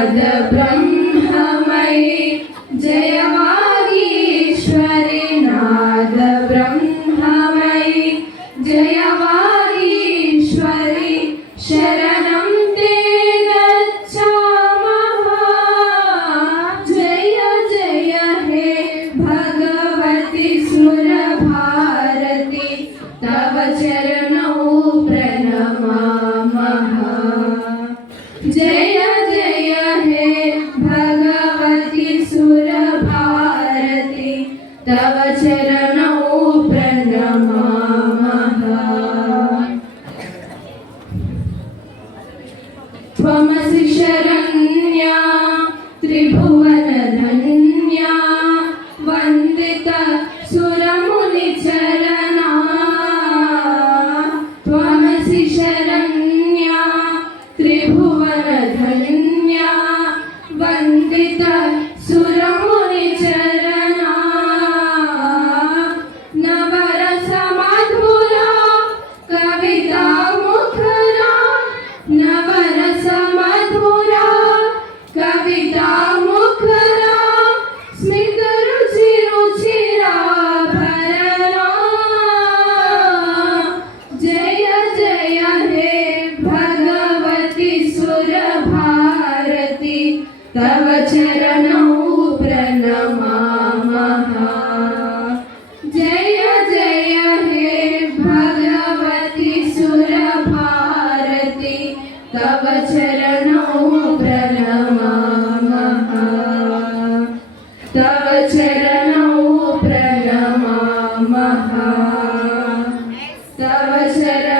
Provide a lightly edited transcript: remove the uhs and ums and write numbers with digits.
नाद ब्रह्ममयी जय वागीश्वरी नाद ब्रह्ममयी जय वागीश्वरी शरणं ते गच्छामः। जय जय हे भगवती सुरभारती तव चरणौ प्रणमामः। जय जय हे भगवती सुरभारती तव चरणौ प्रणमामः। त्वमसि शरण्या त्रिभुवनधन्या वन्दिता सुरमुनिचरणा। त्वमसि शरण्या त्रिभुवनधन्या वन्दिता सुरमुनिचरणा। नवरसमधुरा कविता मुखरा नवरसमधुरा कविता मुखरा स्मितरुचिरुचिराभरणा। जय जय हे भगवती सुरभारती तव चरणौ प्रणमामः। जय जय हे भगवती सुरभारती तव चरणौ प्रणमामः। तव चरणौ प्रणमामः। तव चरणौ